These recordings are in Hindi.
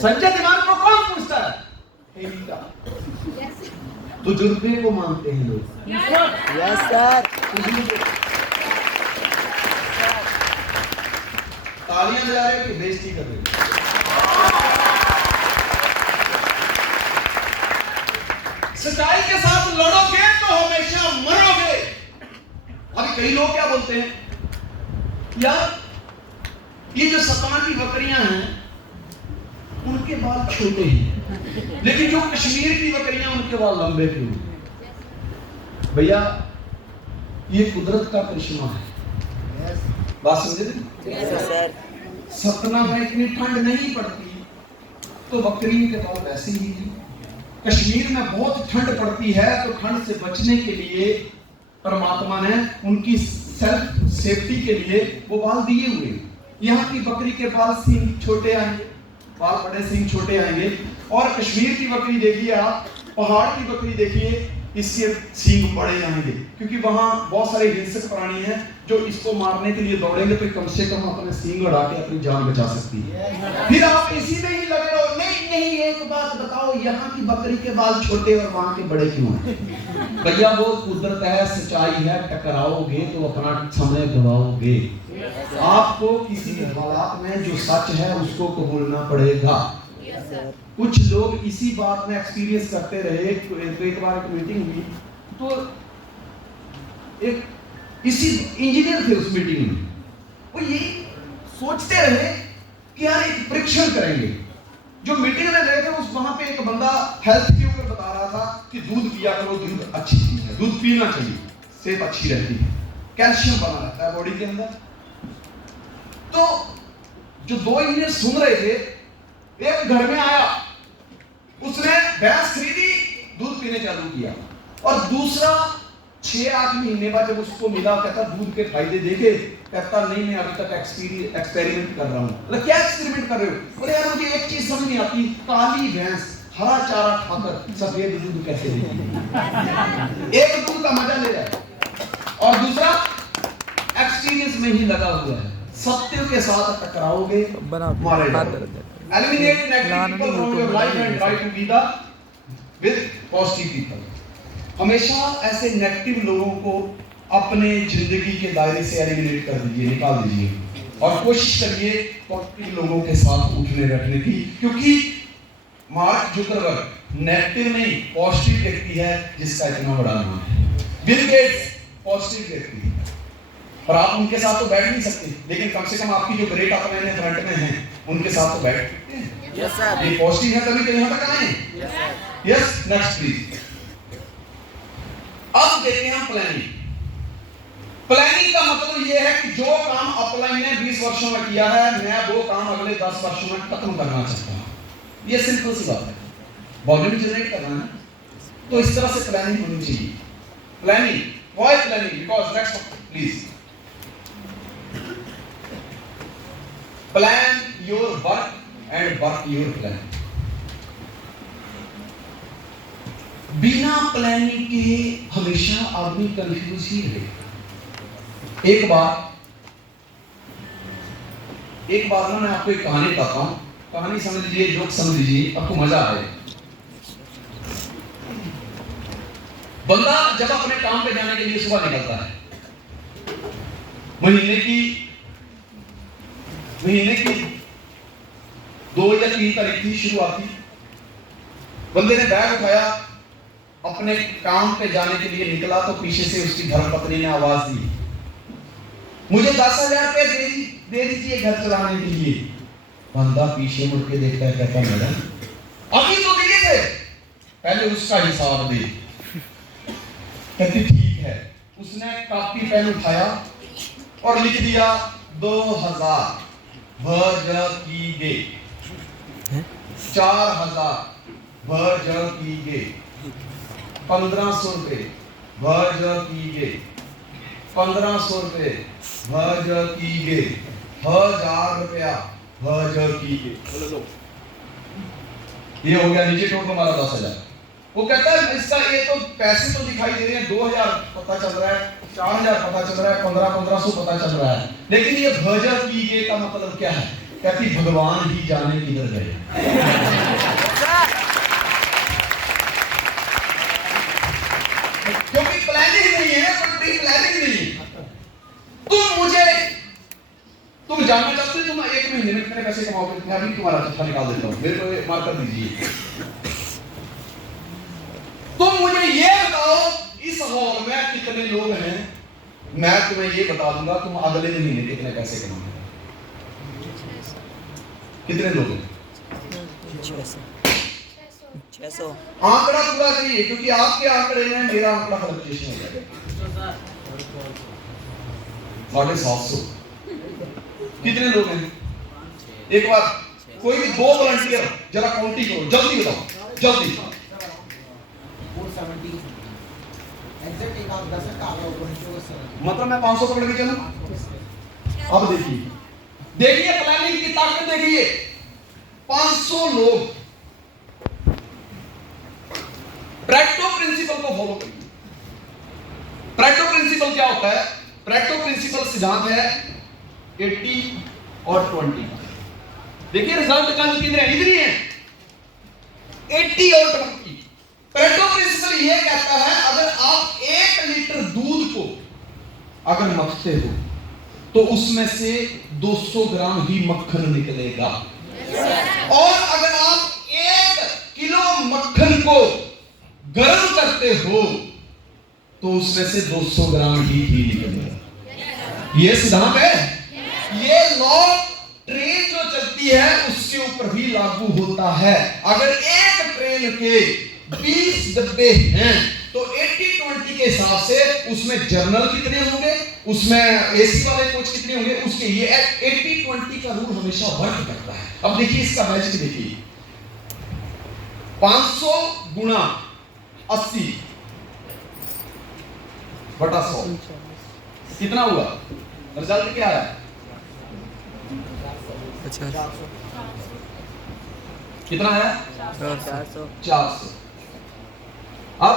सच्चे दिमाग को कौन पूछता है? तजुर्बे को मानते हैं लोग। Yes sir. तालियां बजा रहे हो कि बेइज्जती कर रहे हो? सच्चाई के साथ लड़ोगे तो हमेशा मरोगे। अभी कई लोग क्या बोलते हैं, यार ये जो सतना की बकरियां हैं उनके बाल छोटे हैं, लेकिन जो कश्मीर की बकरियां उनके बाल लंबे क्यों? भैया ये कुदरत का करिश्मा है। बात समझे? सर सतना में इतनी ठंड नहीं पड़ती तो बकरी के बाल वैसे ही हैं। कश्मीर में बहुत ठंड पड़ती है तो ठंड से बचने के लिए परमात्मा ने उनकी सेल्फ सेफ्टी के लिए वो बाल दिए हुए। यहाँ की बकरी के बाल सींग छोटे आएंगे, बाल बड़े सींग छोटे आएंगे। और कश्मीर की बकरी देखिए आप, पहाड़ की बकरी देखिए, इसके सींग बड़े आएंगे, क्योंकि वहां बहुत सारे हिंसक प्राणी हैं जो इसको मारने के लिए दौड़ेंगे तो कम से कम अपने सींग उड़ा के अपनी जान बचा सकती है। फिर आप इसी में ही लगे रहो, नहीं नहीं एक बात बताओ, यहाँ की बकरी के बाल छोटे और वहां के बड़े क्यों हैं? भैया वो कुदरत है, सच्चाई है। टकराओगे तो अपना समय गवाओगे। आपको किसी हालात में जो सच है उसको कबूलना पड़ेगा। कुछ लोग इसी बात में एक्सपीरियंस करते रहे। तो एक बार एक मीटिंग हुई तो एक इसी इंजीनियर थे उस मीटिंग में, वो ये सोचते रहे कि यार एक परीक्षण करेंगे। जो मीटिंग में गए थे उस वहां पे एक बंदा हेल्थ के ऊपर बता रहा था कि दूध पिया करो, दूध अच्छी चीज है, दूध पीना चाहिए, सेहत अच्छी रहती है, कैल्शियम बना रहता है बॉडी के अंदर। तो जो दो इंजीनियर सुन रहे थे, एक घर में आया, उसने भैंस खरीदी, दूध पीने चालू किया, और दूसरा 6-8 महीने बाद जब उसको मिला, कहता दूध के फायदे देखे, कहता नहीं मैं अभी तक एक्सपेरिमेंट कर रहा हूं। बोले क्या एक्सपेरिमेंट कर रहे हो? बोले यार मुझे एक चीज समझ नहीं आती, काली भैंस हरा चारा खाकर सफेद दूध कैसे देती है? एक दूध का मजा ले रहा है और दूसरा एक्सपीरियंस में ही लगा हुआ है। सत्य के साथ टकराओगे मारे जाओगे। Eliminate negative people from your life and try to be the with positive people. हमेशा ऐसे नेगेटिव लोगों को अपने जिंदगी के दायरे से एलिमिनेट कर दीजिए, निकाल दीजिए, और कोशिश करिए पॉजिटिव लोगों के साथ उठने रखने की, क्योंकि मार्क जुकरबर्ग नेगेटिव नहीं पॉजिटिव व्यक्ति है जिसका इतना बड़ा नाम है। बिल गेट्स पॉजिटिव व्यक्ति है, और आप उनके साथ तो बैठ नहीं सकते, लेकिन कम से कम आपकी जो ग्रेट अपने फ्रंट में हैं उनके साथ तो बैठ सकते हैं। Yes sir. ये पॉजिटिव है तभी तो यहाँ तक आए। Yes next please. अब देखते हैं हम प्लानिंग। प्लानिंग का मतलब ये है कि जो काम अपलाइन ने 20 वर्षों में किया है, मैं वो काम अगले 10 वर्षों में खत्म करना चाहता हूँ। ये सिंपल सी बात है, वॉल्यूम जनरेट करना है तो इस तरह से प्लानिंग होनी चाहिए। Planning, why planning? Because next please. Plan your work and work your plan. बिना प्लानिंग के हमेशा आदमी कंफ्यूज ही रहे। एक बार ना मैं आपको एक कहानी बताता हूं। कहानी समझ लीजिए, जोक समझ लीजिए, आपको मजा आए। बंदा जब अपने काम पे जाने के लिए सुबह निकलता है, महीने की 2 या 3 तारीख थी शुरुआती। बंदे ने बैग उठाया, अपने काम पे जाने के लिए निकला तो पीछे से उसकी धर्मपत्नी ने आवाज दी, मुझे 10,000 रुपए दे दीजिए घर चलाने के लिए। बंदा पीछे मुड़ के देखता है, कहता मैडम अभी तो दिए थे, पहले उसका हिसाब दे। कहती ठीक है। उसने कॉपी पेन उठाया और लिख दिया 2000 भर की गे, 4000 भर की गे, 1500 रुपए भर की गे, 1500 रुपए भर की गे, 1000 रुपया भर की गे। ये हो गया, नीचे टोट हमारा 10,000। वो कहता है इसका ये तो पैसे तो दिखाई दे रहे हैं, 2000 पता चल रहा है, 4000 पता चल रहा है, 1500 पता चल रहा है, लेकिन ये भजर की गे का मतलब क्या है? कहती भगवान ही जाने किधर गए। क्योंकि प्लानिंग नहीं है, प्री प्लानिंग नहीं है। तुम जानना चाहते हो तुम 1 महीने में कितने पैसे कमाओगे? मैं अभी तुम्हारा चिट्ठा निकाल देता हूं, मेरे को मार्क कर दीजिए। तुम मुझे ये बताओ इस हॉल में कितने लोग हैं, मैं तुम्हें ये बता दूंगा तुम अगले महीने कितने पैसे कमाओगे। कितने लोग हैं? 600। आंकड़ा पूरा करिए, क्योंकि आपके आंकड़े में मेरा आंकड़ा फ्लक्चुएशन हो जाएगा। 750। कितने लोग हैं? एक बार कोई भी 2 वॉलंटियर जरा काउंटिंग करो, जल्दी बताओ, जल्दी। 470 एग्जैक्ट एक आप 10 का आ गया। मतलब मैं 500 पकड़ के चलूं। अब देखिए प्लानिंग की ताकत देखिए। 500 लोग प्रेटो प्रिंसिपल को फॉलो करिए। प्रेटो प्रिंसिपल क्या होता है? प्रेटो प्रिंसिपल सिद्धांत है 80 और 20। देखिए रिजल्ट का कितने इधर ही है, 80 और 20। प्रेटो प्रिंसिपल ये कहता है अगर आप 1 लीटर दूध को अगर मथते हो तो उसमें से 200 ग्राम ही मक्खन निकलेगा। और अगर आप 1 किलो मक्खन को गर्म करते हो तो उसमें से 200 ग्राम ही निकलेगा। ये सिद्धांत है, ये लॉ ट्रेन जो चलती है उसके ऊपर भी लागू होता है। अगर एक ट्रेन के 20 डब्बे हैं तो 80-20 के हिसाब से उसमें जर्नल कितने होंगे, उसमें एसी वाले कोच कितने होंगे, उसके ये 80-20 का रूल हमेशा वर्क करता है। अब देखिए इसका मैजिक देखिए, 500 गुणा 80 बटा 100 कितना हुआ? रिजल्ट क्या है? 50। कितना है? 400। अब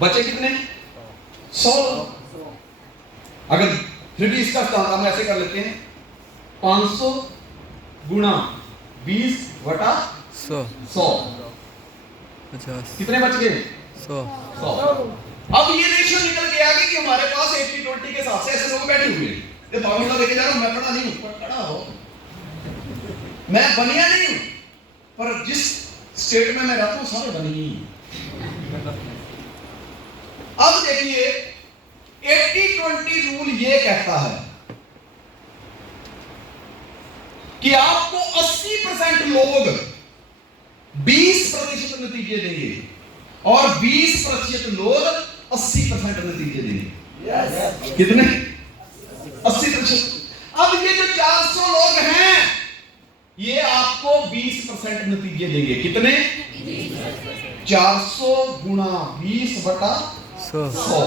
बचे कितने? 100। अगर फिर भी इसका हम ऐसे कर लेते हैं, 500 गुणा 20 बटा 100 50। कितने बच गए? 100। अब ये रेशियो निकल के आ गई कि हमारे पास 80-20 के हिसाब से ऐसे लोग बैठे हुए हैं। ये फॉर्मूला लेके जा रहा हूं, मैं पढ़ा नहीं हूं, पढ़ा हो, मैं बनिया नहीं हूं, पर जिस स्टेट में मैं रहता हूं सारे बनिए ही। अब देखिए 80-20 रूल ये कहता है कि आपको 80% लोग 20% नतीजे देंगे और 20% लोग 80% नतीजे देंगे। कितने? 80%। अब ये जो 400 लोग हैं ये आपको 20% नतीजे देंगे। कितने? 400 गुणा 20 बटा 100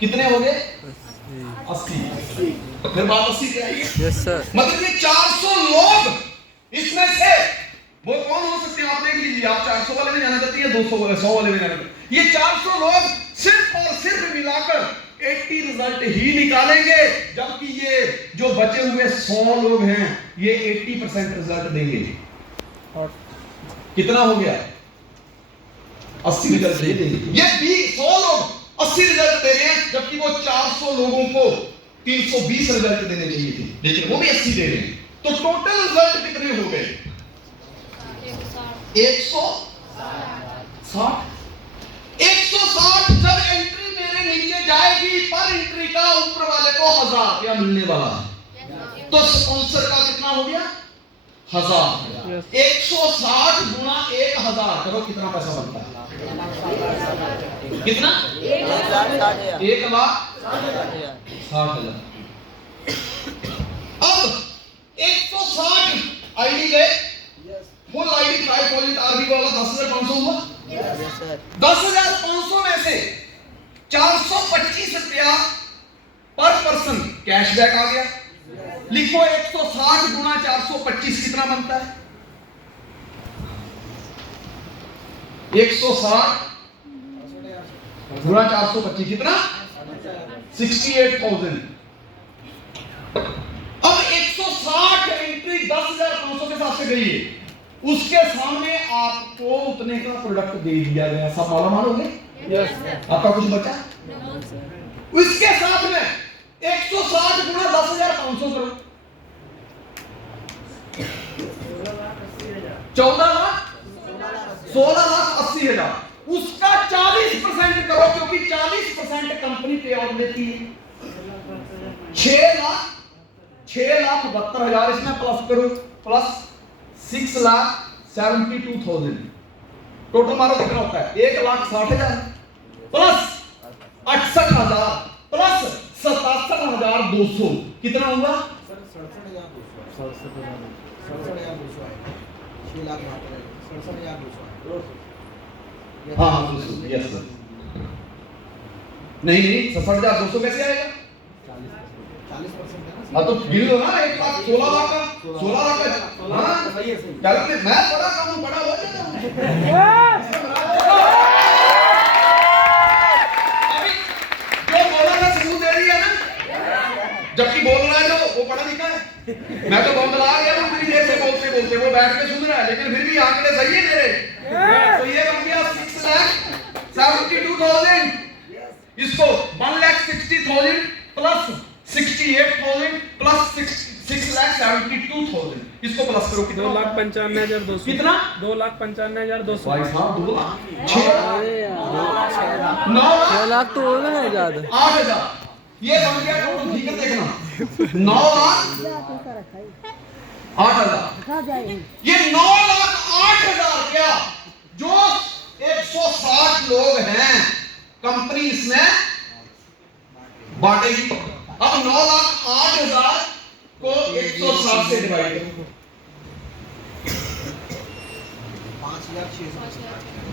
कितने हो गए? 80। फिर बात 80 पे आई। Yes sir. मतलब ये 400 लोग इसमें से वो कौन हो सकते हैं आप देख लीजिए। आप 400 वाले में जाना चाहती है, 200 वाले 100 वाले में जाना चाहती है। ये 400 लोग सिर्फ और सिर्फ मिलाकर 80 रिजल्ट ही निकालेंगे, जबकि ये जो बचे हुए 100 लोग हैं ये 80% रिजल्ट देंगे। और कितना हो गया? 80 रिजल्ट देंगे। ये भी 100 लोग 80 रिजल्ट दे रहे हैं, जबकि वो 400 लोगों को 320 रिजल्ट देने चाहिए थे, लेकिन वो भी 80 दे रहे हैं। तो टोटल रिजल्ट कितने हो गए? 160। 160 जब एंट्री मेरे नीचे जाएगी, पर एंट्री का ऊपर वाले को 1000 रुपया मिलने वाला है, तो स्पॉन्सर का कितना हो गया? 1000। 160 गुणा 1000 करो, कितना पैसा बनता है? कितना? 1,60,000। अब 160 आईडी गए, फुल आईडी 5 आरबी वाला 10,500 हुआ। 10,500 में से 425 रुपया पर पर्सन कैशबैक आ गया। लिखो 160 गुणा 425 कितना बनता है? 160 गुणा 425 कितना? 68,000। अब गई है, उसके सामने आपको उतने का प्रोडक्ट दे दिया गया, सब माला मानोगे? आपका कुछ बचा? इसके साथ में 160 गुना 10,500 करो, 16,80,000, उसका 40% करो, क्योंकि 40% कंपनी पे आउट देती है। 6,72,000 इसमें प्लस करो, प्लस 6,72,000, टोटल मारो कितना होता है? 1,60,000 प्लस 68,000 प्लस 67,200, कितना होगा? 67,200 हाँ 200, यस सर। नहीं 67,200 कैसे आएगा? 40% है ना। हाँ तो गिन लो ना, 1,16 लाख का, 16 लाख का। हाँ कैलकुलेट, मैं बड़ा काम हूँ, बड़ा हो जाता हूँ। अभी जो बोला ना सबूत दे रही है ना, जबकि बोल रहा है जो वो पढ़ा लिखा है। मैं तो बहुत ला गया हूँ इतनी देर से बोलते बोलते, वो बैठ के सुन रहा है, लेकिन फिर भी आंकड़े सही है मेरे। तो ये बन गया 6,72,000, इसको 1,60,000 प्लस 68,000 प्लस 6,72,000, इसको प्लस करो, कितना? 2,95,200। कितना? 2,95,200। भाई साहब 2 लाख 9 6 लाख तो होगा ना ज्यादा। 8,000, ये बन गया टोटल, ठीक है देखना, 9,08,000, ये 9,08,000 क्या, जो 160 लोग हैं कंपनी इसमें बांटेगी। अब 9,08,000 को 160 से डिवाइड करो,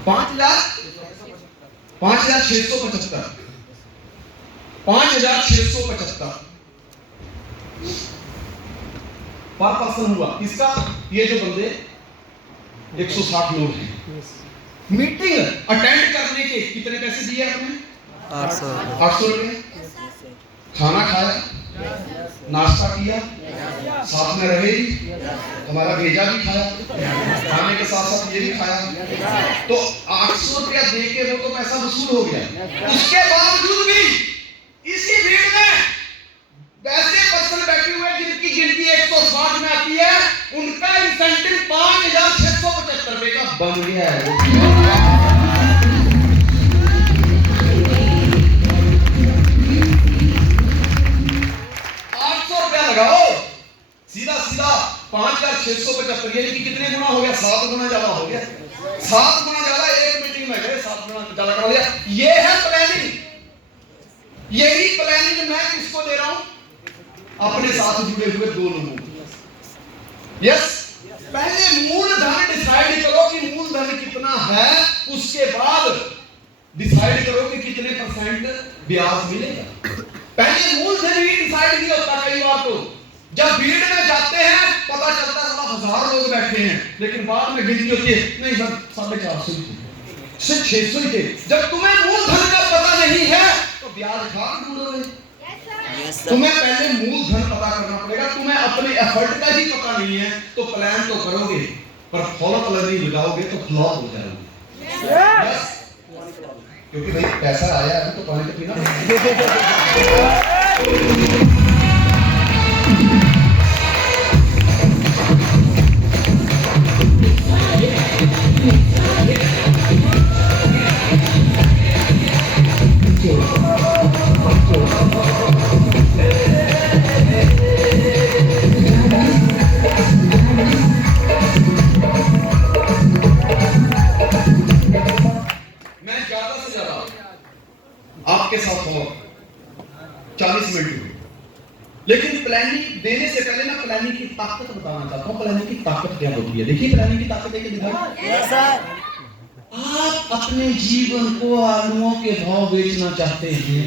5,675 पर पर्सन हुआ इसका। ये जो बंदे 160 लोग हैं, मीटिंग अटेंड करने के कितने पैसे दिए आपने? 800 रुपए। खाना खाया, नाश्ता किया, साथ में रहे, हमारा भेजा भी खाया, खाने के साथ साथ ये भी खाया, तो 800 रुपया दे के वो तो पैसा वसूल हो गया। उसके बावजूद भी इसी भीड़ में वैसे पर्सन बैठे हुए जिनकी गिनती 160 में आती है, उनका इंसेंटिव 5,675 रुपए का बन गया है। 800 रुपया लगाओ, सीधा सीधा 5,675, यानी कि कितने गुना हो गया? 7 गुना ज्यादा हो गया। 7 गुना ज्यादा एक मीटिंग में गए, 7 गुना ज्यादा कर दिया। ये है प्लानिंग। यही प्लानिंग मैं किसको दे रहा हूं? अपने साथ जुड़े हुए 2 लोगों को। यस, पहले मूलधन डिसाइड करो कि मूलधन कितना है, उसके बाद डिसाइड करो कि कितने % ब्याज मिलेगा। पहले मूलधन ही डिसाइड नहीं होता। कई बार तो जब भीड़ में जाते हैं पता चलता है 1,000 लोग बैठे हैं, लेकिन बाद में गिनती होती है, नहीं सर 450 से 600 ही थे। जब तुम्हें मूलधन का पता नहीं है तो ब्याज खा ढूंढोगे। तुम्हें पहले मूलधन पता करना पड़ेगा। तुम्हें अपने एफर्ट का ही पता नहीं है तो प्लान तो करोगे, पर फॉलो कलर नहीं लगाओगे तो फ्लॉप हो जाओगे। क्योंकि भाई पैसा आया है तो पानी तो पीना। आपके साथ और 40 मिनट हुए, लेकिन प्लानिंग देने से पहले मैं प्लानिंग की ताकत बताना चाहता हूं। प्लानिंग की ताकत क्या होती है? देखिए प्लानिंग की ताकत देखिए दिखाओ। आप अपने जीवन को आलूओं के भाव बेचना चाहते हैं,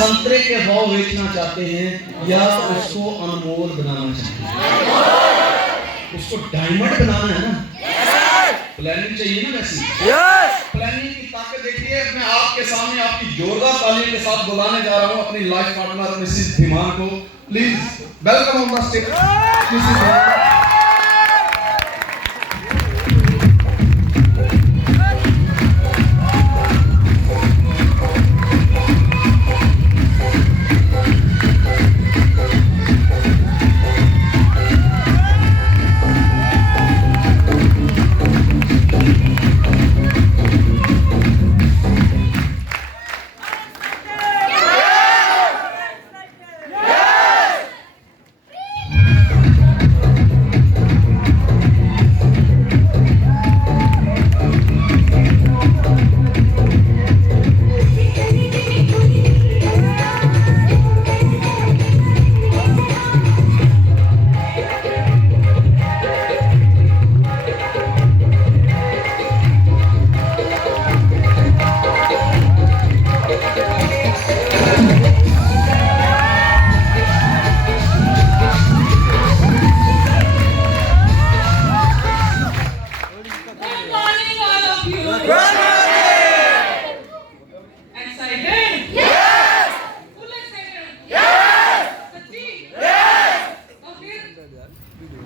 संतरे के भाव बेचना चाहते हैं, या उसको अनमोल बनाना चाहते हैं? उसको डायमंड बनाना है ना। प्लानिंग चाहिए ना वैसी। प्लानिंग की ताकत देखिए। मैं आपके सामने आपकी जोरदार तालियों के साथ बुलाने जा रहा हूं अपनी लाइफ पार्टनर मिसेस धीमान को। Please welcome on the stage Mrs Dhiman.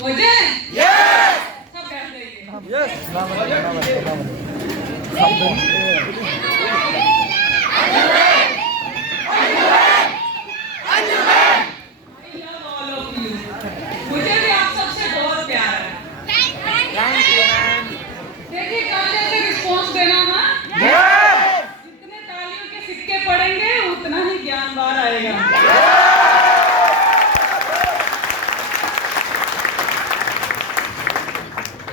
मुझे सब बैठ जाइए। मुझे भी आप सबसे बहुत प्यार है। देखिए कल जैसे रिस्पॉन्स देना ना, जितने तालियों के सिक्के पड़ेंगे उतना ही ज्ञान बाहर आएगा।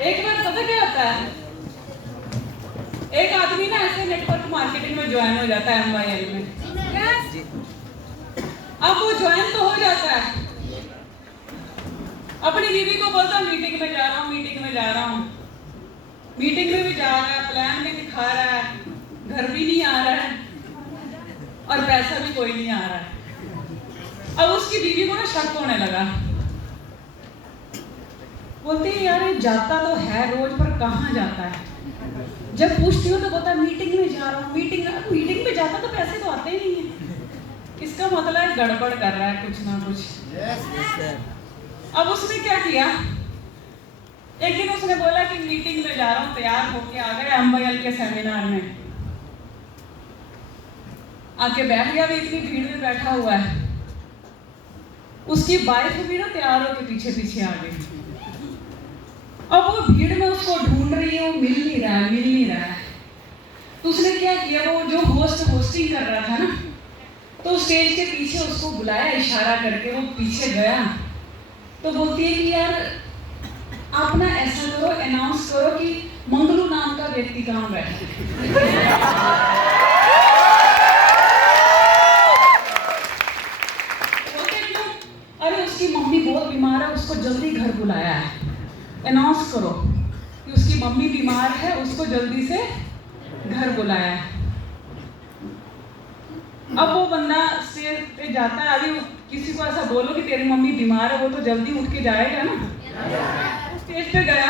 एक बार पता क्या होता है, एक आदमी ना ऐसे नेटवर्क मार्केटिंग में ज्वाइन हो जाता है MYL में। अब वो ज्वाइन तो हो जाता है, अपनी बीवी को बोलता मीटिंग में जा रहा हूँ, मीटिंग में जा रहा हूँ। मीटिंग में भी जा रहा है, प्लान भी दिखा रहा है, घर भी नहीं आ रहा है और पैसा भी कोई नहीं आ रहा है। अब उसकी बीवी को ना शक होने लगा, बोलती है यार ये जाता तो है रोज पर कहाँ जाता है। जब पूछती हूँ तो बोलता मीटिंग में जा रहा हूँ, मीटिंग में जाता तो पैसे तो आते ही नहीं है। इसका मतलब गड़बड़ कर रहा है कुछ ना कुछ। अब उसने क्या किया, एक दिन उसने बोला कि मीटिंग में जा रहा हूँ, तैयार होके आ गया MYL के सेमिनार में। आके बैठ गया, भी इतनी भीड़ में बैठा हुआ है। उसकी वाइफ भी ना तैयार होके पीछे पीछे आ गई। अब वो भीड़ में उसको ढूंढ रही है, वो मिल नहीं रहा है। तो उसने क्या किया, वो जो होस्टिंग कर रहा था ना, तो स्टेज के पीछे उसको बुलाया इशारा करके। वो पीछे गया तो बोलती है कि यार आप ना ऐसा करो, अनाउंस करो कि मंगलू नाम का व्यक्ति कहाँ बैठा है। अरे उसकी मम्मी बहुत बीमार है, उसको जल्दी घर बुलाया है। अनाउंस करो कि उसकी मम्मी बीमार है, उसको जल्दी से घर बुलाया है। अब वो बंदा स्टेज पे जाता है, अभी किसी को ऐसा बोलो कि तेरी मम्मी बीमार है, वो तो जल्दी उठ के जाएगा ना। स्टेज पे गया,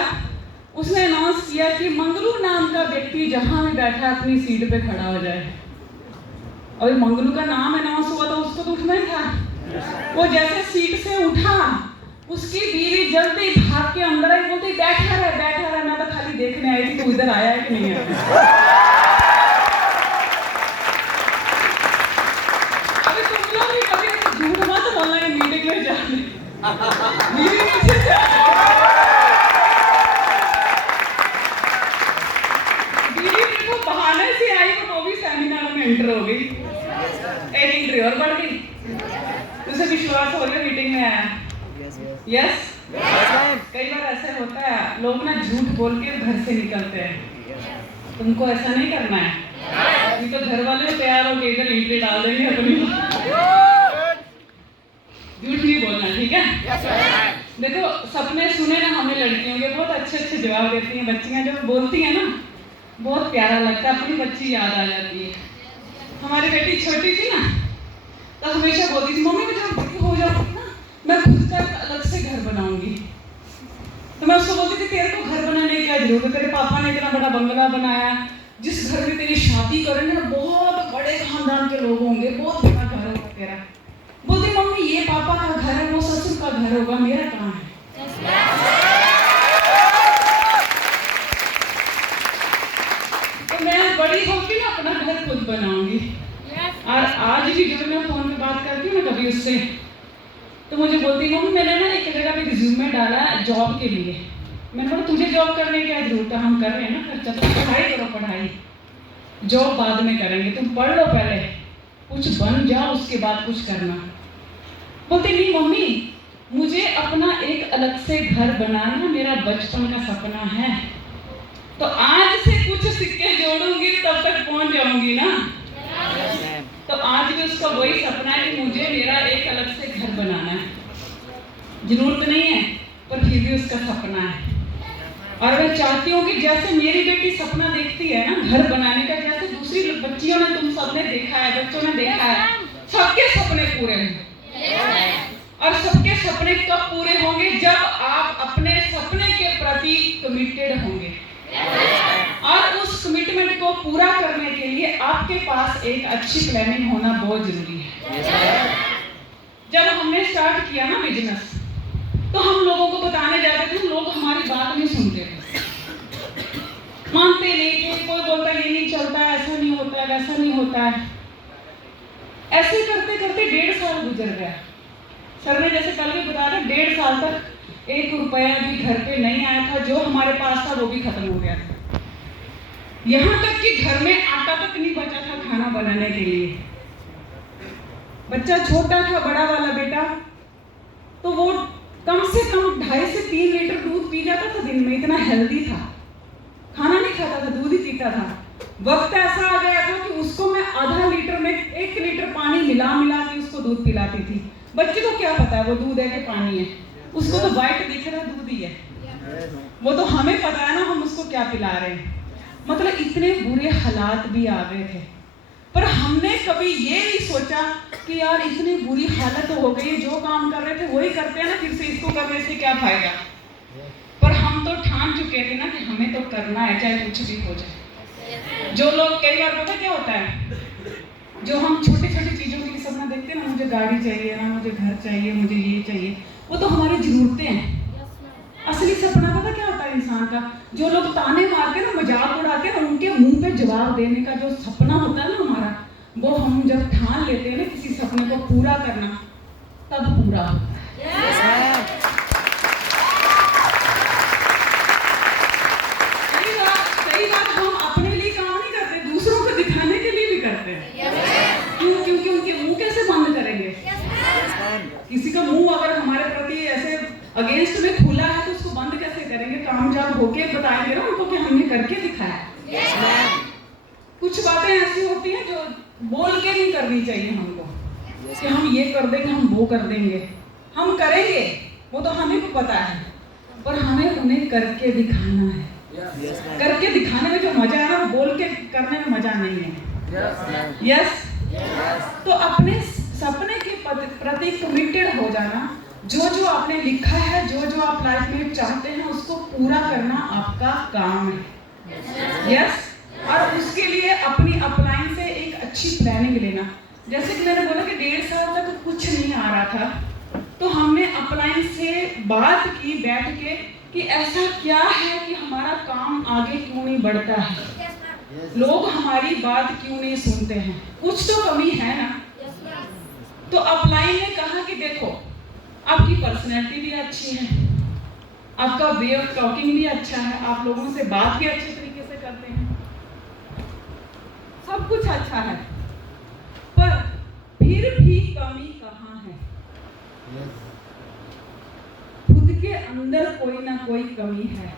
उसने अनाउंस किया कि मंगलू नाम का व्यक्ति जहां भी बैठा है अपनी सीट पे खड़ा हो जाए। और मंगलू का नाम अनाउंस हुआ तो उसको तो उठना ही था। वो जैसे सीट से उठा, उसकी बीवी जल्दी भाग के अंदर आई, बोलती बैठा रहे, मैं तो खाली देखने आई थी तू इधर आया है कि नहीं आया। अभी तुम लोग भी कभी झूठ मत बोलना है मीटिंग में जाने। बीवी पीछे से बीवी देखो बहाने से आई, वो भी सेमिनार में एंटर हो गई। एक एंट्री और बढ़ गई, उसे विश्वास हो गया मीटिंग में आया। यस कई बार ऐसा होता है, लोग ना झूठ बोल के घर से निकलते हैं। तुमको ऐसा नहीं करना है, अभी तो घर वाले तैयार हो के इधर एंट्री डाल देंगे अपनी। झूठ नहीं बोलना, ठीक है। देखो सपने सुने ना हमें लड़कियों के, बहुत अच्छे अच्छे जवाब देती हैं बच्चियां। जब बोलती हैं ना बहुत प्यारा लगता है, अपनी बच्ची याद आ जाती है। हमारी बेटी छोटी थी ना, तो हमेशा बोलती थी मम्मी मैं जब बड़ी हो जाऊंगी ना, मैं खुद का अलग से घर बनाऊंगी। तो मैं उसको बोलती थी तेरे को घर बनाने की क्या जरूरत है, तेरे पापा ने इतना बड़ा बंगला बनाया, जिस घर में तेरी शादी करेंगे ना बहुत बड़े खानदान के लोग होंगे, बहुत बड़ा घर होगा तेरा। बोलती मम्मी ये पापा का घर है, वो ससुर का घर होगा, मेरा कहाँ है। तो मैं बड़ी होकर ना अपना घर खुद बनाऊंगी। और आज भी जब मैं फोन पे बात करती हूँ ना कभी उससे, तो मुझे बोलती मम्मी मैंने ना एक जगह पे रिज्यूमे डाला जॉब के लिए। मैंने बोला तुझे जॉब करने की क्या जरूरत है, हम कर रहे हैं ना खर्चा, तुम पढ़ाई करो, पढ़ाई जॉब बाद में करेंगे, तुम पढ़ लो पहले, कुछ बन जाओ उसके बाद कुछ करना। बोलती नहीं मम्मी मुझे अपना एक अलग से घर बनाना मेरा बचपन का सपना है, तो आज से कुछ सिक्के जोड़ूंगी तब तक पहुंच जाऊंगी ना। तो आज भी उसका वही सपना है कि मुझे मेरा एक अलग से घर बनाना है। जरूरत नहीं है पर फिर भी उसका सपना है। और मैं चाहती हूँ कि जैसे मेरी बेटी सपना देखती है ना घर बनाने का, जैसे दूसरी बच्चियों ने, तुम सबने देखा है, बच्चों ने देखा है, सबके सपने पूरे होंगे। और सबके सपने कब पूरे होंगे, जब आप अपने सपने के प्रति कमिटेड होंगे। और उस कमिटमेंट को पूरा करने के लिए आपके पास एक अच्छी प्लानिंग होना बहुत जरूरी है। जब हमने स्टार्ट किया ना बिजनेस, तो हम लोगों को बताने जाते बात नहीं सुनते थे, मानते नहीं थे। कोई बोलता ये नहीं चलता, ऐसा नहीं होता, वैसा नहीं होता है। ऐसे करते करते 1.5 साल गुजर गया। सर ने जैसे कल भी बताया था, 1.5 साल तक 1 रुपया भी घर पे नहीं आया था। जो हमारे पास था वो भी खत्म हो गया था। यहाँ तक कि घर में आटा तक नहीं बचा था खाना बनाने के लिए। बच्चा छोटा था, बड़ा वाला बेटा, तो वो कम से कम 2.5 से 3 लीटर दूध पी जाता था दिन में। इतना हेल्दी था, खाना नहीं खाता था, दूध ही पीता था। वक्त ऐसा आ गया था कि उसको मैं आधा लीटर में 1 लीटर पानी मिला मिला के उसको दूध पिलाती थी। बच्चे को क्या पता है वो दूध है कि पानी है, उसको तो वाइट दिख रहा दूध ही है। वो तो हमें पता है ना हम उसको क्या पिला रहे हैं। मतलब इतने बुरे हालात भी आ गए थे, पर हमने कभी ये नहीं सोचा कि यार इतनी बुरी हालत हो गई, जो काम कर रहे थे वही करते हैं ना, फिर से इसको करने से क्या फायदा। पर हम तो ठान चुके थे ना कि हमें तो करना है, चाहे कुछ भी हो जाए। जो लोग कई बार पता क्या होता है, जो हम छोटी छोटी चीजों के लिए सपना देखते हैं ना, मुझे गाड़ी चाहिए ना, मुझे घर चाहिए, मुझे ये चाहिए, वो तो हमारी जरूरतें हैं। असली सपना पता क्या होता है इंसान का, जो लोग ताने मारते हैं ना, मजाक उड़ाते हैं, उनके मुंह पे जवाब देने का जो सपना होता है ना हमारा, वो हम जब ठान लेते हैं ना किसी सपने को पूरा करना, तब पूरा होता है। कई बार हम अपने लिए काम नहीं करते, दूसरों को दिखाने के लिए भी करते हैं। क्यों? क्योंकि उनके मुंह कैसे बंद करेंगे। किसी का मुंह अगर हमारे प्रति ऐसे अगेंस्ट में खुला है तो उसको बंद कैसे करेंगे। कामयाब होके बताएंगे ना उनको कि हमने करके दिखाया। कुछ बातें ऐसी होती हैं जो बोल के नहीं करनी चाहिए हमको, कि हम ये कर देंगे, हम वो कर देंगे, हम करेंगे, वो तो हमें भी पता है, पर हमें उन्हें करके दिखाना है। करके दिखाने में जो मजा है ना, बोल के करने में मजा नहीं है। यस। तो अपने सपने के प्रति कमिटेड हो जाना। जो जो आपने लिखा है, जो जो आप लाइफ में चाहते हैं, उसको पूरा करना आपका काम है। यस। और उसके लिए अपनी अपलाइन से एक अच्छी प्लानिंग लेना। जैसे कि मैंने बोला कि 1.5 साल तक कुछ नहीं आ रहा था, तो हमने अपलाइन से बात की बैठ के कि ऐसा क्या है कि हमारा काम आगे क्यों नहीं बढ़ता है, लोग हमारी बात क्यों नहीं सुनते हैं, कुछ तो कमी है ना। तो अपलाइन ने कहा कि देखो, आपकी पर्सनैलिटी भी अच्छी है, आपका वे ऑफ टॉकिंग भी अच्छा है, आप लोगों से बात भी अच्छे तरीके से करते हैं, सब कुछ अच्छा है, पर फिर भी कमी कहाँ है। खुद के अंदर कोई ना कोई कमी है,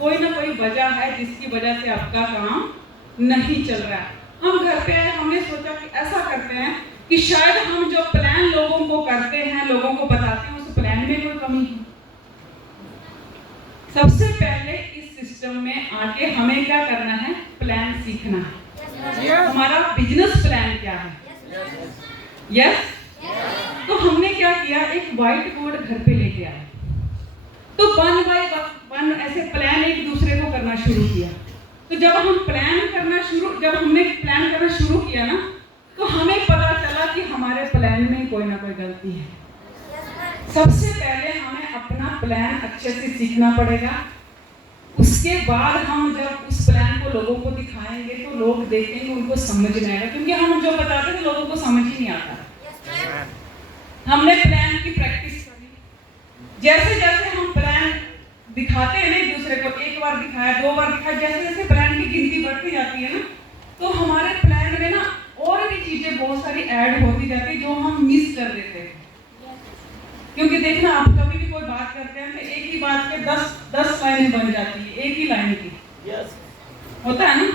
कोई ना कोई वजह है जिसकी वजह से आपका काम नहीं चल रहा है। हम घर पे हमने सोचा कि ऐसा करते हैं कि शायद हम जो प्लान लोगों को करते हैं, लोगों को बताते हैं, उस प्लान में कोई कमी है। सबसे पहले इस सिस्टम में आके हमें क्या करना है, प्लान सीखना है। हमारा बिजनेस प्लान क्या है। यस। तो हमने क्या किया, एक व्हाइट बोर्ड घर पे लेके आए, तो 1 बाय 1 ऐसे प्लान एक दूसरे को करना शुरू किया। तो जब हमने प्लान करना शुरू किया ना, तो हमें पता चला कि हमारे प्लान में कोई ना कोई गलती है। सबसे पहले हमें अपना प्लान अच्छे से सीखना पड़ेगा। उसके बाद हम जब उस प्लान को लोगों को दिखाएंगे तो लोग देखेंगे, उनको समझ में आएगा, क्योंकि हम जो बताते हैं लोगों को समझ ही नहीं आता। हमने प्लान की प्रैक्टिस करी। जैसे जैसे हम प्लान दिखाते हैं ना एक दूसरे को, 1 बार दिखाया, 2 बार दिखाया, जैसे जैसे प्लान की गिनती बढ़ती जाती है ना, तो हमारे प्लान में ना और भी चीजें बहुत सारी ऐड होती जाती है जो हम मिस कर देते हैं। क्योंकि देखना, आप कभी भी कोई बात करते हैं तो एक ही बात के 10 लाइनें बन जाती है, एक ही लाइन की। होता है ना।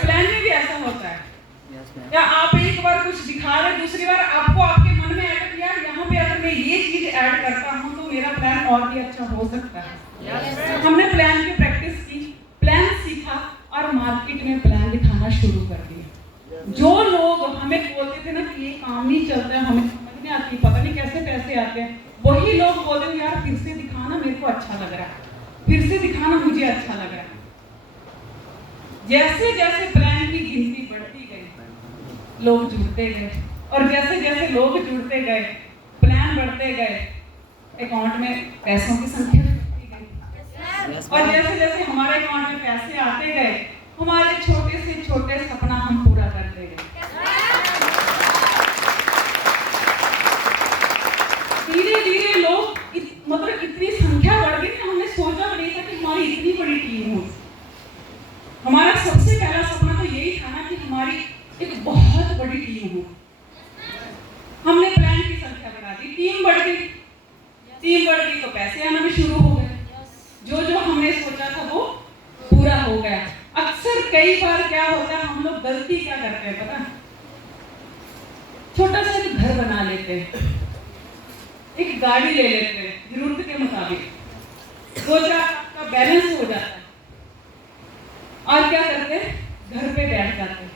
प्लान में भी ऐसा होता है। या आप एक बार कुछ दिखा रहे, दूसरी बार आपको आपके मन में आएगा कि यार यहाँ पे अगर मैं ये चीज ऐड करता हूँ तो मेरा प्लान और भी अच्छा हो सकता है। हमने प्लान की प्रैक्टिस की, प्लान सीखा और मार्केट में प्लान दिखाना शुरू कर दिया। जो लोग हमें बोलते थे ना कि ये काम नहीं चलता है, हमें समझ नहीं आती, पता नहीं कैसे पैसे आते हैं, वही लोग बोलते हैं यार फिर से दिखाना, मेरे को अच्छा लग रहा है, फिर से दिखाना, मुझे अच्छा लग रहा है। जैसे जैसे प्लान की गिनती बढ़ती गई, लोग जुड़ते गए, और जैसे जैसे लोग जुड़ते गए, प्लान बढ़ते गए, अकाउंट में पैसों की संख्या बढ़ती गई। और जैसे जैसे हमारे अकाउंट में पैसे आते गए, हमारे छोटे से छोटे सपना हम पूरा करते गए। धीरे धीरे लोग मतलब इतनी संख्या बढ़ गई कि हमने सोचा भी नहीं था कि हमारी इतनी बड़ी टीम हो। हमारा सबसे पहला सपना तो यही था ना कि हमारी एक बहुत बड़ी टीम हो। हमने प्लान की संख्या बढ़ा दी, टीम बढ़ गई। टीम बढ़ गई तो पैसे आना भी शुरू हो गए। जो जो हमने सोचा था वो पूरा हो गया। अक्सर कई बार क्या होता है, हम लोग गलती क्या करते हैं पता? छोटा सा एक घर बना लेते हैं, एक गाड़ी ले लेते हैं जरूरत के मुताबिक, 2-4 लाख का बैलेंस हो जाता है, और क्या करते हैं, घर पे बैठ जाते हैं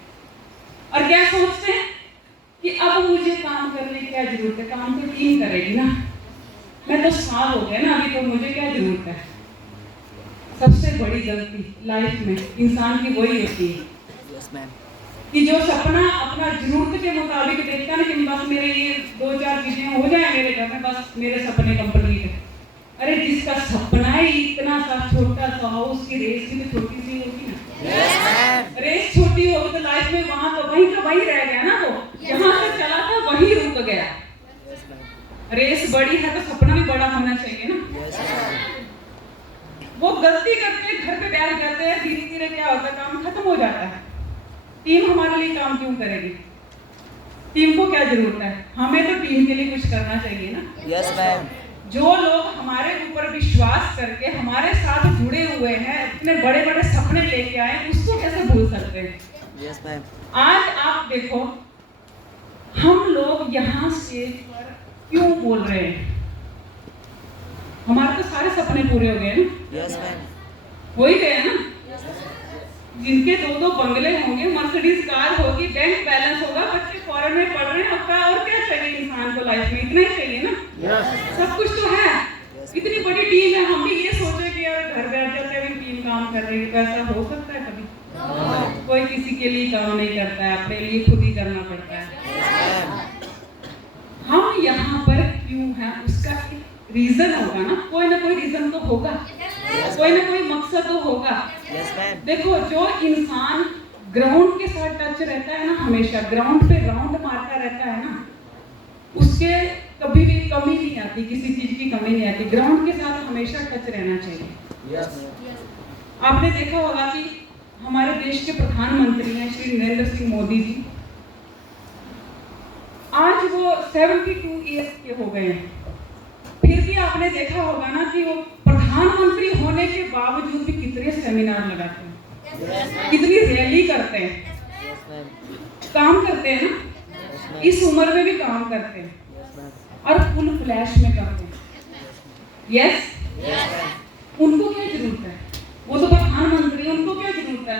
और क्या सोचते हैं कि अब मुझे काम करने की क्या जरूरत है, काम तो टीम करेगी ना, मैं तो साल हो गया ना, अभी तो मुझे क्या जरूरत है। सबसे बड़ी गलती लाइफ में इंसान की वही होती है कि जो सपना अपना जरूरत के मुताबिक देखता है ना कि बस मेरे ये 2-4 चीजें हो जाए मेरे घर में, बस मेरे सपने कंप्लीट है। अरे जिसका सपना ही इतना सा छोटा सा हो, उसकी रेस भी तो छोटी सी होगी ना। रेस छोटी होगी तो लाइफ में वहां तो वहीं का वहीं रह गया ना, वो जहां से चला था वहीं रुक गया। रेस बड़ी है तो सपना भी बड़ा होना चाहिए ना। वो गलती करते हैं, घर पे बैठ जाते हैं, धीरे धीरे क्या होता है, काम खत्म हो जाता है। टीम हमारे लिए काम क्यों करेगी? टीम को क्या जरूरत है? हमें तो टीम के लिए कुछ करना चाहिए ना। Yes ma'am. जो लोग हमारे ऊपर विश्वास करके हमारे साथ जुड़े हुए हैं, इतने बड़े बड़े सपने लेके आए, उसको कैसे भूल सकते हैं? Yes ma'am. आज आप देखो, हम लोग यहाँ स्टेज पर क्यों बोल रहे हैं? हमारे तो सारे सपने पूरे हो गए ना। Yes ma'am. हो ही गए ना। जिनके 2-2 बंगले होंगे, मर्सिडीज कार होगी, बैंक बैलेंस होगा, बच्चे फॉरेन में पढ़ रहे हैं, आपका और क्या चाहिए इंसान को लाइफ में? इतना ही चाहिए ना। सब कुछ तो है। इतनी बड़ी टीम है, हम भी ये सोचे कि यार घर बैठ जाते हैं, टीम काम कर रही है, तो ऐसा हो सकता है कभी? कोई किसी के लिए काम नहीं करता है, अपने लिए खुद ही करना पड़ता है। हम यहाँ पर क्यों हैं, उसका रीजन होगा ना, कोई रीजन तो होगा, कोई ना कोई मकसद तो होगा। देखो, जो इंसान ग्राउंड के साथ टच रहता है ना, हमेशा ग्राउंड पे राउंड मारता रहता है ना, उसके कभी भी कमी नहीं आती, किसी चीज की कमी नहीं आती। ग्राउंड के साथ हमेशा टच रहना चाहिए। आपने देखा होगा कि हमारे देश के प्रधानमंत्री हैं श्री नरेंद्र सिंह मोदी जी, आज वो 72 ईयर्स के हो गए हैं, फिर भी आपने देखा होगा ना कि वो प्रधानमंत्री होने के बावजूद भी कितने सेमिनार लगाते हैं, कितनी रैली करते हैं, काम करते हैं ना, इस उम्र में भी काम करते हैं और फुल फ्लैश में करते हैं। यस, उनको क्या जरूरत है? वो तो प्रधानमंत्री, उनको क्या जरूरत है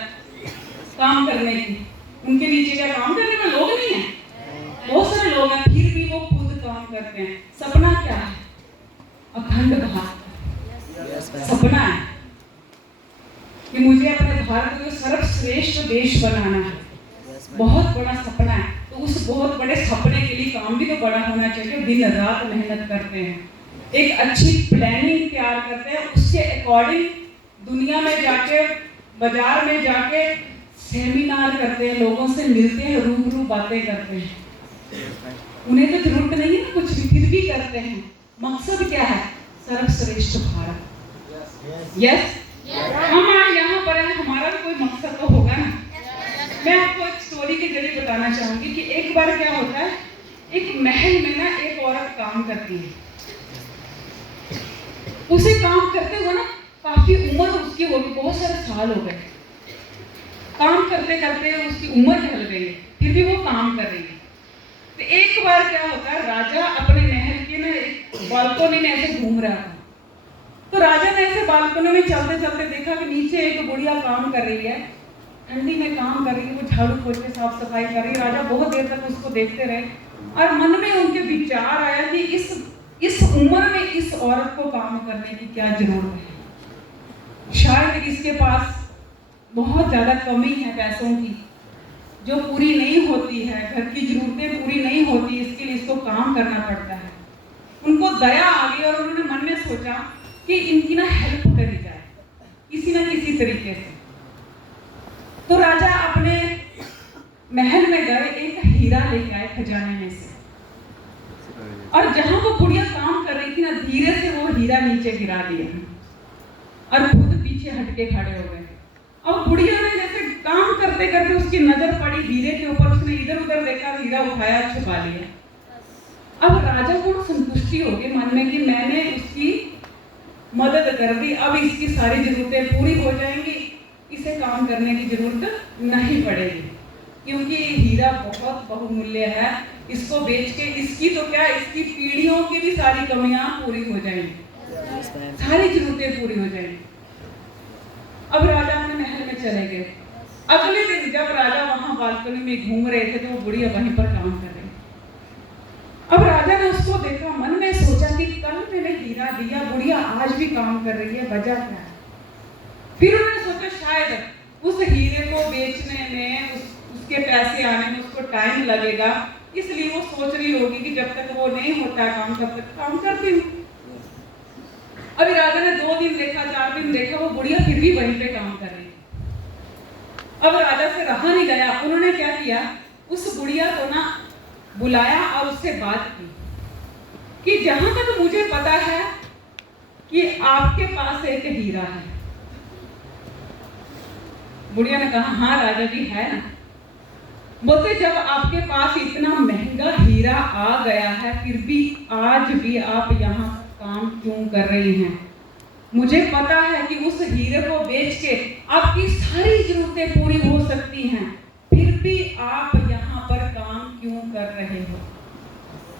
काम करने की? उनके नीचे क्या काम करने में लोग नहीं है? बहुत सारे लोग हैं, फिर भी वो खुद काम करते हैं। सपना क्या है? अखंड भारत सपना है कि मुझे अपने भारत को सर्वश्रेष्ठ देश बनाना है। बहुत बड़ा सपना है, तो उस बहुत बड़े सपने के लिए काम भी तो बड़ा होना चाहिए। दिन रात मेहनत करते हैं, एक अच्छी प्लानिंग तैयार करते हैं, उसके अकॉर्डिंग दुनिया में जाके, बाजार में जाके सेमिनार करते हैं, लोगों से मिलते हैं, रूबरू बातें करते हैं। उन्हें तो जरूरत नहीं है कुछ भी, फिर भी करते हैं। मकसद क्या है? सर्वश्रेष्ठ भारत। यस, हम आज यहाँ पर हैं, हमारा भी कोई मकसद तो होगा ना। मैं आपको एक स्टोरी के जरिए बताना चाहूंगी कि एक बार क्या होता है, एक महल में ना एक औरत काम करती है। उसे काम करते हुए ना काफी उम्र उसकी हो गई, बहुत सारे साल हो गए काम करते करते, उसकी उम्र ढल गई, फिर भी वो काम कर रही है। तो एक बार क्या होता है, राजा अपने महल के ना एक बालकोनी में ऐसे घूम रहा था। तो राजा ने ऐसे बालकोनी में चलते चलते देखा कि नीचे एक बुढ़िया काम कर रही है, ठंडी में काम कर रही है, वो झाड़ू पोछ के साफ सफाई कर रही है। राजा बहुत देर तक उसको देखते रहे और मन में उनके विचार आया कि इस उम्र में इस औरत को काम करने की क्या जरूरत है? शायद इसके पास बहुत ज्यादा कमी है पैसों की, जो पूरी नहीं होती है, घर की जरूरतें पूरी नहीं होती, इसके लिए इसको काम करना पड़ता है। उनको दया आ गई और उन्होंने मन में सोचा कि इनकी ना हेल्प करी जाए। किसी न किसी तरीके से। तो राजा अपने महल में गए, एक हीरा लेके आए खजाने में से, और जहां वो बुढ़िया काम कर रही थी ना, धीरे से वो हीरा नीचे गिरा दिया और खुद पीछे हटके खड़े हो गए। और बुढ़िया ने जैसे काम करते करते उसकी नजर पड़ी हीरे के ऊपर, उसने इधर उधर देखा, हीरा उठाया, छुपा लिया। अब राजा को संतुष्टि हो गई मन में कि मैंने उसकी मदद कर दी, अब इसकी सारी जरूरतें पूरी हो जाएंगी, इसे काम करने की जरूरत नहीं पड़ेगी, क्योंकि हीरा बहुत बहुमूल्य है, इसको बेच के इसकी तो क्या, इसकी पीढ़ियों की भी सारी कमियां पूरी हो जाएंगी, सारी जरूरतें पूरी हो जाएंगी। अब राजा अपने महल में चले गए। अगले दिन जब राजा वहां बालकनी में घूम रहे थे तो वो बुढ़िया वहीं पर काम कर रही। अब राजा ने उसको देखा, मन में सोचा कि कल मैंने हीरा दिया, बुढ़िया आज भी काम कर रही है, वजह क्या है? फिर उन्होंने सोचा शायद उस हीरे को बेचने में, उसके पैसे आने में उसको टाइम लगेगा, इसलिए वो सोच रही होगी कि जब तक वो नहीं होता काम तब तक काम करती हूँ। अभी राजा ने 2 दिन देखा, 4 दिन देखा, वो बुढ़िया फिर भी वहीं पे काम कर रही। अब राजा से रहा नहीं गया, उन्होंने क्या किया, उस बुढ़िया को ना बुलाया और उससे बात की कि जहां तक मुझे पता है कि आपके पास एक हीरा है। बुढ़िया ने कहा हाँ राजा जी है ना। बोलते जब आपके पास इतना महंगा हीरा आ गया है, फिर भी आज भी आप यहाँ काम क्यों कर रही हैं? मुझे पता है कि उस हीरे को बेच के आपकी सारी जरूरतें पूरी हो सकती हैं, फिर भी आप यहाँ पर काम क्यों कर रहे हो?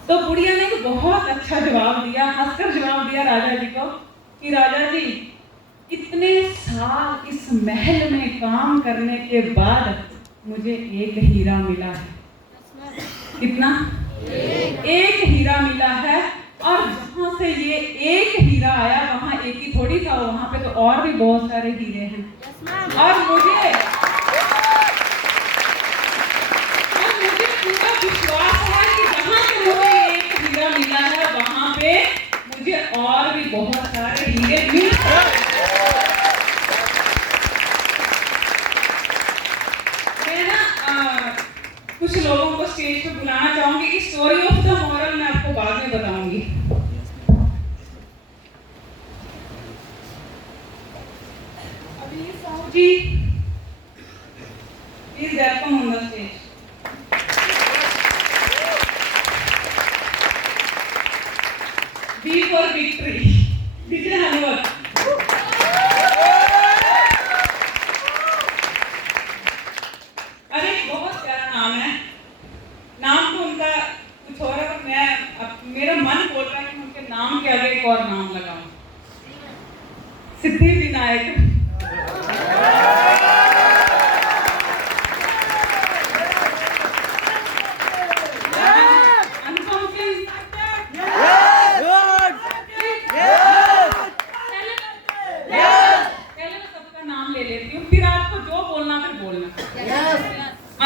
तो बुढ़िया ने एक बहुत अच्छा जवाब दिया, हंसकर जवाब दिया राजा जी को कि राजा जी, इतने साल इस महल में काम करने के बाद मुझे एक हीरा मिला है। कितना? एक हीरा मिला है, और जहां से ये एक हीरा आया वहां एक ही थोड़ी था, वहां पे तो और भी बहुत सारे हीरे हैं। और मुझे पूरा विश्वास है कि जहां से मुझे एक हीरा मिला है वहां पे मुझे और भी बहुत सारे हीरे मिल सकते हैं। मैं ना कुछ लोगों को स्टेज पे बुलाना चाहूंगी कि स्टोरी ऑफ द मॉरल मैं आपको बाद में बताऊंगी। अभी Sahu ji please welcome on the stage. B for victory, Vijay Hanuvat. अरे बहुत प्यारा नाम है, नाम तो उनका कुछ और है, मैं मेरा मन बोल रहा है कि उनके नाम के आगे एक और नाम लगाऊं, सिद्धि विनायक।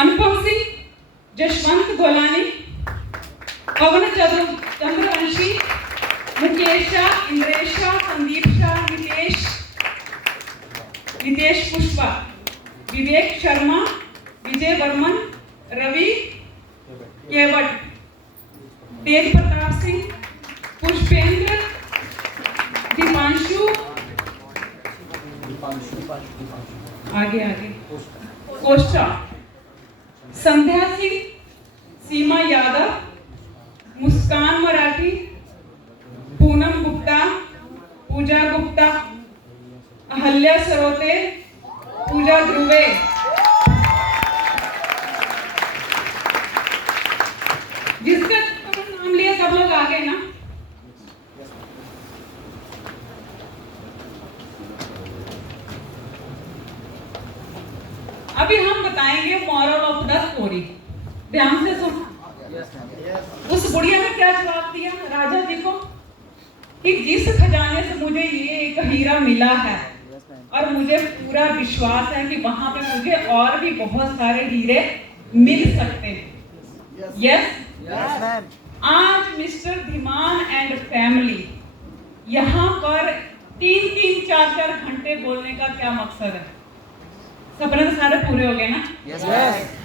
अनुपम सिंह, जशवंत गोलानी, पवन चंद्रवंशी, मुकेश शाह, इंद्रेश शाह, संदीप शाह, नितेश पुष्पा, विवेक शर्मा, विजय वर्मन, रवि केवट, तेज प्रताप सिंह, पुष्पेंद्र, दीपांशु, आगे कोष्टा, संध्या सिंह, सीमा यादव, मुस्कान मराठी, पूनम गुप्ता, पूजा गुप्ता, अहल्या सरोते, पूजा ध्रुवे, जिसका नाम लिया सब लोग आ गए ना? अभी हम बताएंगे मॉरल ऑफ द स्टोरी, ध्यान से सुनो। उस बुढ़िया ने क्या जवाब दिया राजा जी को कि जिस खजाने से मुझे ये एक हीरा मिला है और मुझे पूरा विश्वास है कि वहां पे मुझे और भी बहुत सारे हीरे मिल सकते हैं। यस, आज मिस्टर धीमान एंड फैमिली यहाँ पर 3-3, 3-4 घंटे बोलने का क्या मकसद है? सपने तो सारे पूरे हो गए ना?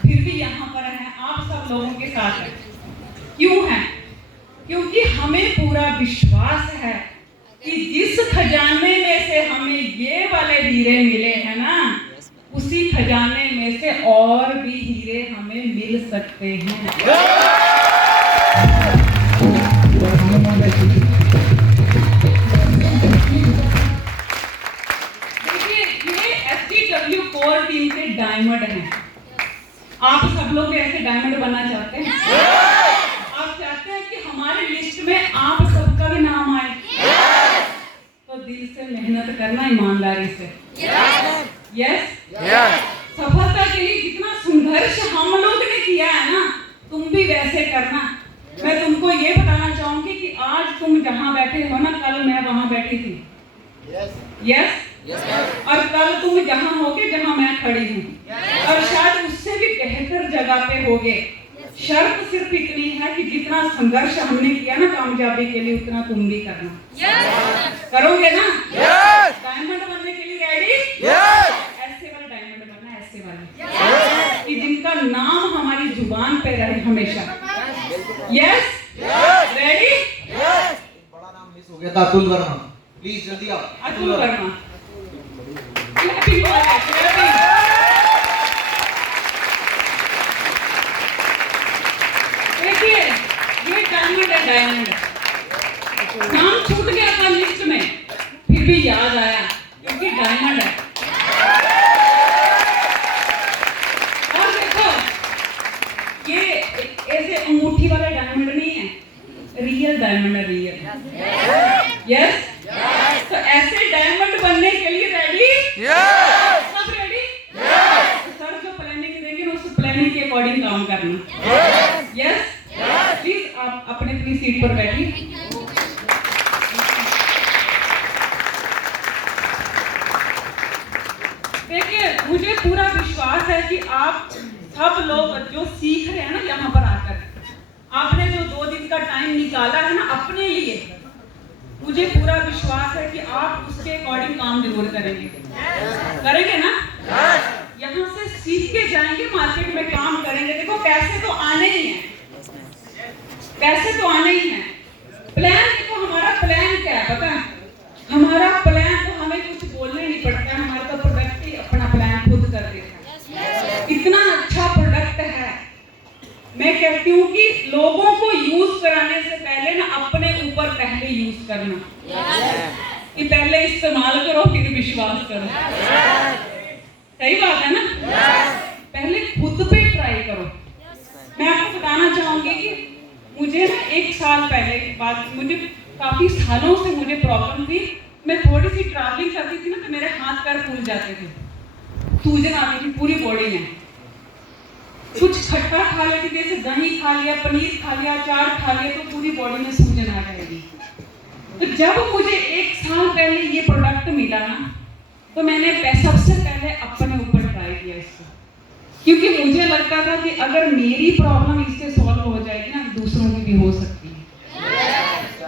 फिर भी यहाँ पर हैं, आप सब लोगों के साथ हैं। क्यों है? क्योंकि हमें पूरा विश्वास है कि जिस खजाने में से हमें ये वाले हीरे मिले हैं ना, उसी खजाने में से और भी हीरे हमें मिल सकते हैं। कोर टीम के डायमंड हैं। आप सब लोग ऐसे डायमंड बनना चाहते हैं? आप चाहते हैं कि हमारे लिस्ट में आप सबका भी नाम आए? तो दिल से मेहनत करना, ईमानदारी से। यस? सफलता के लिए कितना संघर्ष हम लोग ने किया है ना, तुम भी वैसे करना। मैं तुमको ये बताना चाहूंगी कि आज तुम जहाँ बैठे हो ना, कल मैं वहाँ बैठी थी। यस? और कल तुम जहाँ होगे जहाँ मैं खड़ी हूँ, और शायद उससे भी बेहतर जगह पे होगे। शर्त सिर्फ इतनी है कि जितना संघर्ष हमने किया ना कामयाबी के लिए, उतना तुम भी करना। करोगे ना? डायमंड बनने के लिए रेडी? ऐसे वाले डायमंड बनना, ऐसे वाले कि जिनका नाम हमारी जुबान पे रहे हमेशा। यस? रेडी? बड़ा नाम मिस हो गया था, अतुल वर्मा। प्लीज जल्दी आओ। अतुल वर्मा। क्लैपिंग वाले, क्लैपिंग। देखिए, ये डायमंड है, डायमंड। नाम छूट गया था लिस्ट में, फिर भी याद आया क्योंकि डायमंड है। और देखो, ये ऐसे अंगूठी वाला डायमंड नहीं है, रियल डायमंड है, रियल। यस? तो ऐसे डायमंड बनने के लिए रेडी? सब रेडी? सर जो प्लानिंग देंगे ना, उस प्लानिंग के अकॉर्डिंग काम करना। यस? प्लीज आप अपने अपनी सीट पर बैठिए। देखिए, मुझे पूरा विश्वास है कि आप सब लोग जो सीख रहे हैं ना यहाँ पर आकर, आपने जो 2 दिन का टाइम निकाला है ना अपने लिए, मुझे पूरा विश्वास है कि आप उसके अकॉर्डिंग काम जरूर करेंगे। करेंगे ना? यहाँ से सीख के जाएंगे, मार्केट में काम करेंगे। देखो, पैसे तो आने ही हैं, पैसे तो आने ही हैं। प्लान देखो, हमारा प्लान क्या है पता है? हमारा प्लान तो हमें कुछ बोलने नहीं पड़ता, हमारा तो प्रोडक्ट ही अपना प्लान खुद कर देता है। इतना अच्छा प्रोडक्ट है, मैं कहती हूँ कि लोगों को यूज कराने से पहले ना अपने ऊपर पहले यूज करना, कि पहले इस्तेमाल करो फिर विश्वास करो। सही बात है ना? पहले खुद पे ट्राई करो। मैं आपको बताना चाहूंगी कि मुझे ना 1 साल पहले की बात, मुझे काफी सालों से मुझे प्रॉब्लम थी। मैं थोड़ी सी ट्रैवलिंग करती थी ना, तो मेरे हाथ पैर फूल जाते थे, सूजन आती थी पूरी बॉडी में। कुछ खट्टा खा लेती थी, जैसे दही खा लिया, पनीर खा लिया, अचार खा लिया, तो पूरी बॉडी में सूजन आ जाएगी। तो जब मुझे 1 साल पहले ये प्रोडक्ट मिला ना, तो मैंने सबसे पहले अपने ऊपर ट्राई किया इसको, क्योंकि मुझे लगता था कि अगर मेरी प्रॉब्लम इससे सॉल्व हो जाएगी ना, दूसरों की भी हो सकती है।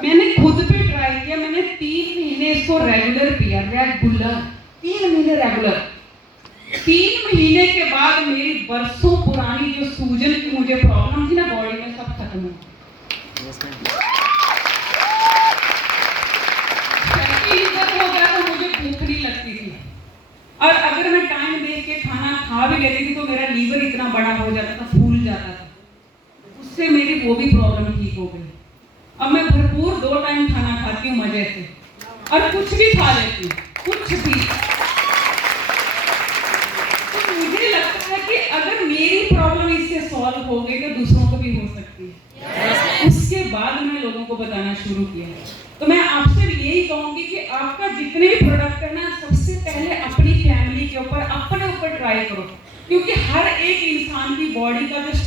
मैंने खुद पे ट्राई किया, मैंने 3 महीने इसको रेगुलर पिया, रेगुलर 3 महीने रेगुलर। 3 महीने के बाद मेरी बरसों पुरानी जो सूजन की मुझे प्रॉब्लम थी ना बॉडी में, सब खत्म हो गई। हो गया तो मुझे भूख नहीं लगती थी, और अगर मैं टाइम देख के खाना खा भी लेती थी तो मेरा लीवर इतना बड़ा हो जाता था, फूल जाता था। उससे मेरी वो भी प्रॉब्लम ठीक हो गई। अब मैं भरपूर 2 टाइम खाना खाती हूँ मजे से, और कुछ भी खा लेती हूँ, कुछ भी। मुझे लगता है कि अगर मेरी प्रॉब्लम इससे सॉल्व हो गई तो दूसरों को भी हो सकती है। उसके बाद मैं लोगों को बताना शुरू किया। तो मैं आपसे यही कहूंगी कि आपका जितने भी प्रोडक्ट है ना, सबसे पहले अपनी फैमिली के ऊपर, अपने ऊपर ट्राई करो, क्योंकि हर एक इंसान की बॉडी का जो